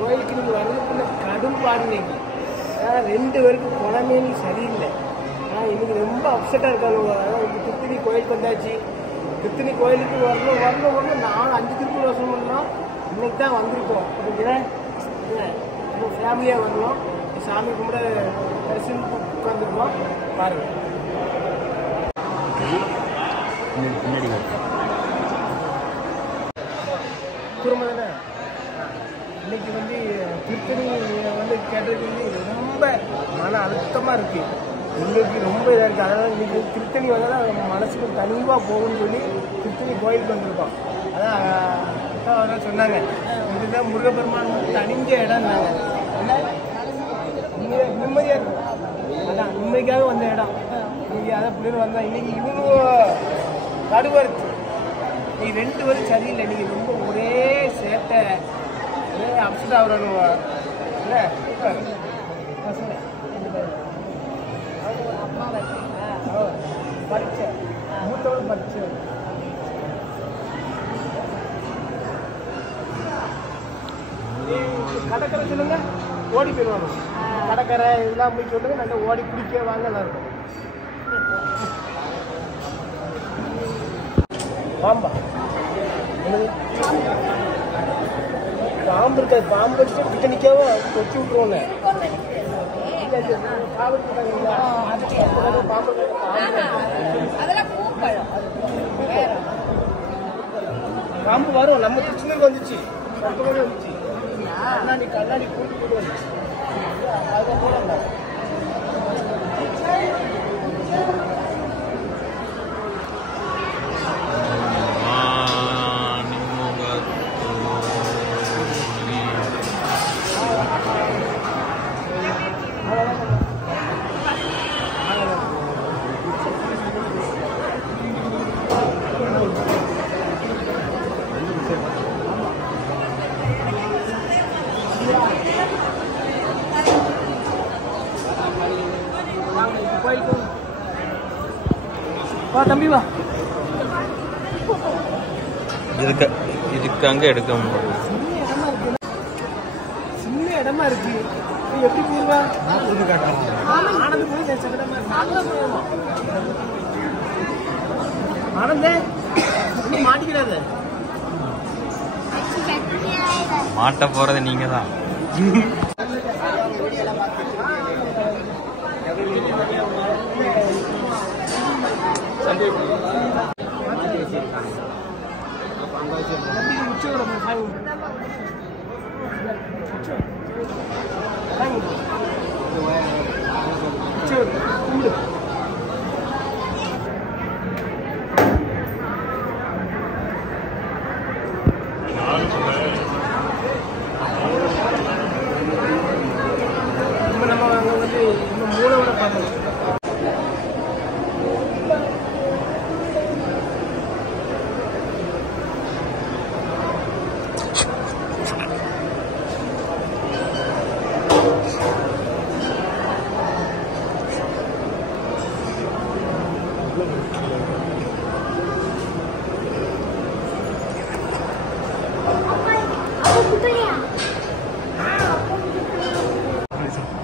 கோயிலுக்கு நீங்கள் வரதுக்குள்ள கடும் பாடுனீங்க. ரெண்டு பேருக்கும் குணமே சரியில்லை. இன்னைக்கு ரொம்ப அப்செட்டாக இருக்காங்க. திருத்தணி கோயிலுக்கு வந்தாச்சு. திருத்தணி கோயிலுக்கு வரணும் 4-5 திருப்பி வருஷம் பண்ணோம். இன்னைக்கு தான் வந்திருக்கோம். நம்ம ஃபேமிலியாக வரணும். சாமி கும்பிட தரிசனம் உட்காந்துருக்கோம். பாருங்கள் பின்னாடி குடும்பம் தானே. இன்னைக்கு திருத்தணி கேட்டதுக்கு ரொம்ப மன அழுத்தமாக இருக்குது. எங்களுக்கு ரொம்ப இதாக இருக்குது. அதனால் இன்னைக்கு திருத்தணி வந்தால் மனசுக்கு தனிவாக போகும்னு சொல்லி திருத்தணி கோயிலுக்கு வந்திருக்கோம். அதான் சொன்னாங்க, இதுதான் முருகப்பெருமான் தனிஞ்ச இடம்னாங்க. இங்கே நிம்மதியாக இருக்கும். அதான் நிம்மதிக்காக வந்த இடம். இங்கே அதான் பிள்ளைங்க வந்தா இன்னைக்கு இவங்க கடுவறுத்து இன்னைக்கு 2 பேரும் சரியில்லை. இன்னைக்கு ரொம்ப ஒரே சேட்டை, ஒரே அப்செட் ஆகுறானுவா இல்லை. பரிச்சை மூத்தவள் பரிச்சை கடற்கரை சொல்லுங்க, ஓடி போயிடுவாங்க. கடற்கரை இதெல்லாம் போய் சொல்லுங்க, நல்லா ஓடி பிடிக்க வாங்க நல்லா இருக்கும். பாம்பா பாம்பு இருக்காது. பாம்பு வச்சுட்டு பிக்கனிக்காவோ கொச்சி விட்டுருவோங்க. பாம்பு வரும். நம்ம திருச்சிக்கு வந்துச்சு, வந்துச்சு. கண்ணாடி கூட்டு வந்துச்சு. அதை போடல. வா தம்பி வா. இதுக்கு அங்கே எடுக்க முடியும். சின்ன இடமா இருக்கு. எப்படி போயிருவா? ஆனந்து போய் ஆனந்தே மாட்டிக்கிறாத. மாட்ட போறது நீங்க தான். மூலவரை பார்க்கணும்.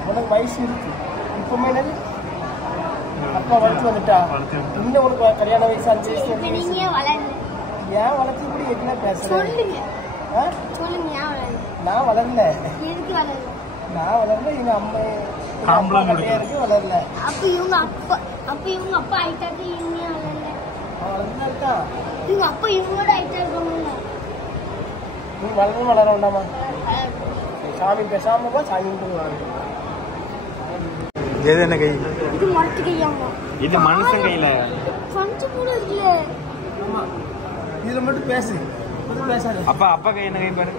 உனக்கு வயசு இருக்கு இப்பவுமே. என்னது அப்பா வளர்த்து வந்துட்டா? இன்னும் உனக்கு கல்யாண வயசு 5 வயசு. ஏன் வளர்த்து இப்படி என்ன பேசுறேன்? நான் வளரல. நான் வளரல. எங்க அம்மா இருக்கு வளரல. அப்ப இவங்க அப்பா ஆயிட்டாங்க. இவங்க வளரல. வளர்ந்துட்டா இவங்க அப்பா இவங்களோட ஆயிட்டாங்க. நீ வளர வேண்டாமா? சாமி பேசாம போ. சாமி கும்பிடுவாங்க. இது என்ன கை? இது மரத்து கையாமா. இது மனுஷன் கையில பஞ்சு கூட இருக்குல்ல. ஆமா, இதுல மட்டும் பேசு. பேசாத. அப்பா கை என்ன கை பாரு.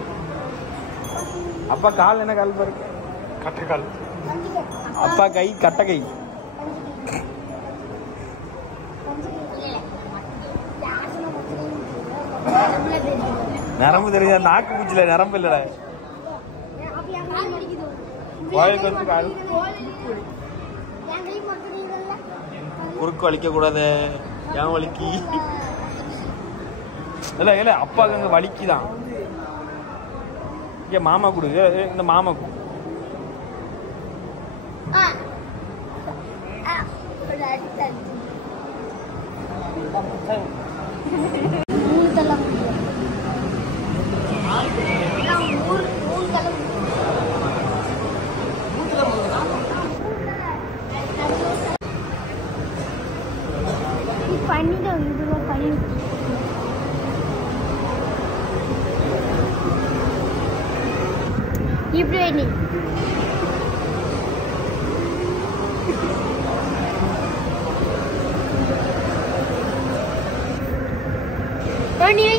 அப்பா கால் என்ன கால் பாரு. கட்டை கால். அப்பா கை கட்டை கை. நரம்பு தெரிஞ்சா நாக்கு பூச்சில நரம்பு இல்லடா. கோயிலுக்கு வந்து கால் குறுக்கு வலிக்க கூடாது. ஏன் வலிக்கி? இல்லை இல்லை அப்பாவுக்கு அங்கே வலிக்குதான். இங்கே மாமா கொடு, இந்த மாமா கொடு. இப்படி Tony.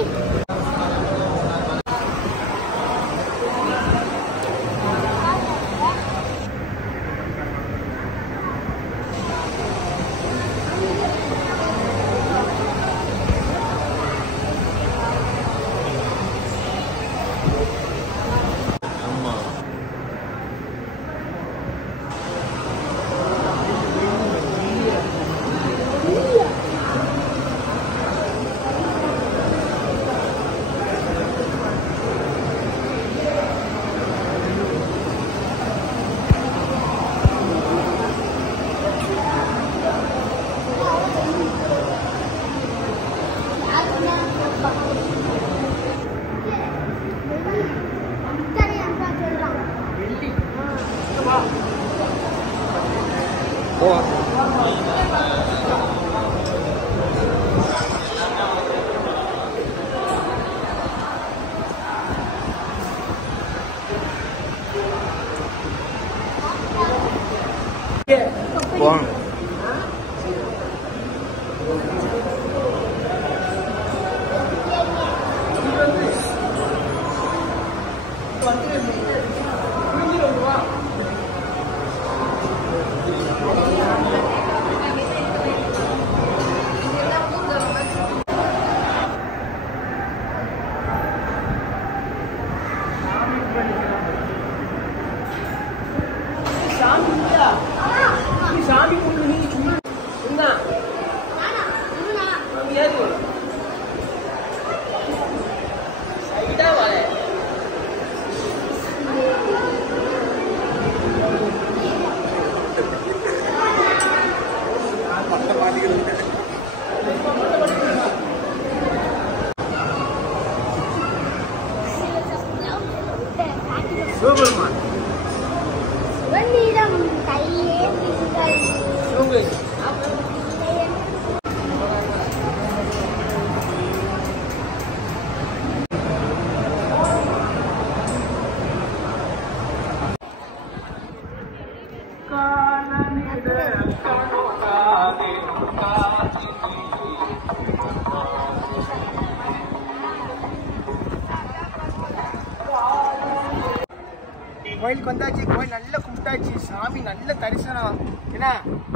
கோயிலுக்கு வந்தாச்சு, கோயில் நல்லா கும்பிட்டாச்சு, சாமி நல்ல தரிசனம். ஏன்னா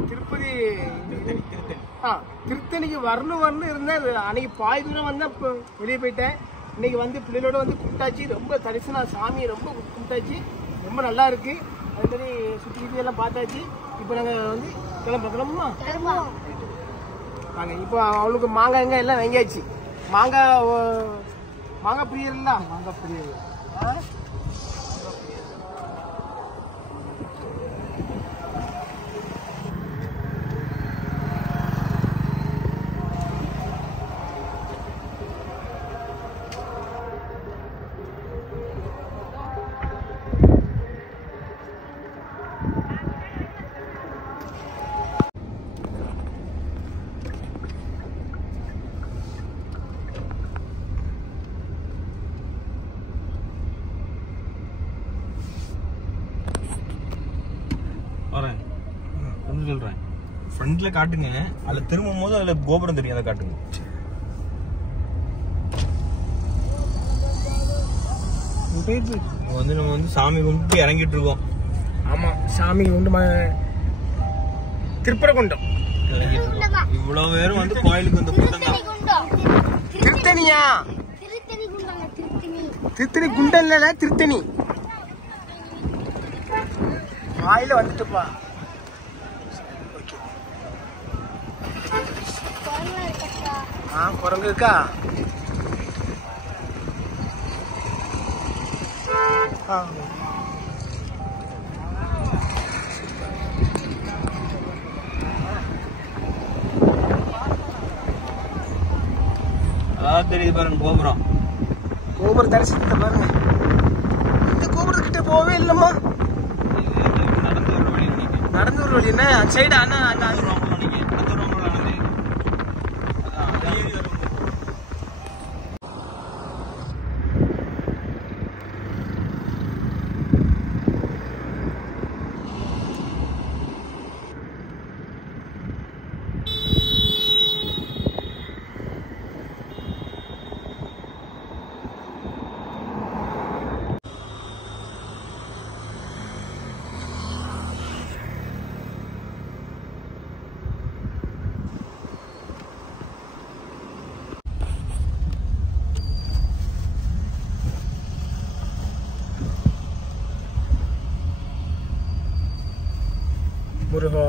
திருப்பதி திருத்தணிக்கு வரணும் இருந்தேன். அன்னைக்கு பாதி தூரம் வந்தா வெளியே போயிட்டேன். இன்னைக்கு வந்து பிள்ளைகளோட வந்து கும்பிட்டாச்சு, ரொம்ப தரிசனம், சாமி ரொம்ப கும்பிட்டாச்சு, ரொம்ப நல்லா இருக்கு. அது மாதிரி சுற்றி எல்லாம் பார்த்தாச்சு. இப்போ நாங்கள் வந்து கிளம்புமா வாங்க. இப்போ அவளுக்கு மாங்காய்ங்க எல்லாம் வாங்கியாச்சு. மாங்காய் பிரியர் இல்ல, மாங்காய் பிரியர் சொல்றேன். ஃப்ரண்ட்ல காட்டுங்க, அதுல திரும்பும் போது அதுல கோபுரம் தெரியும், அதை காட்டுங்க. வந்து நம்ம வந்து சாமி கும்பிட்டு இறங்கிட்டு இருக்கோம். ஆமா, சாமி கும்பிட்டு திருப்பரங்குன்றம் இவ்வளவு பேரும் வந்து கோயிலுக்கு வந்து கூட்டம் தான். திருத்தணியா? திருத்தணி குண்டம் இல்ல, திருத்தணி வாயில வந்துட்டுப்பா. குரங்கு இருக்கா? அதான் தெரியுது பாருங்க கோபுரம். கோபுர தரிசனத்தை பாருங்க. இந்த கோபுரத்துக்கிட்ட போவே இல்லைம்மா. நடந்து வர வழி நினைக்கிறேன். நடந்து ஒரு வழி என்ன சைடு அண்ணா அந்த முருகா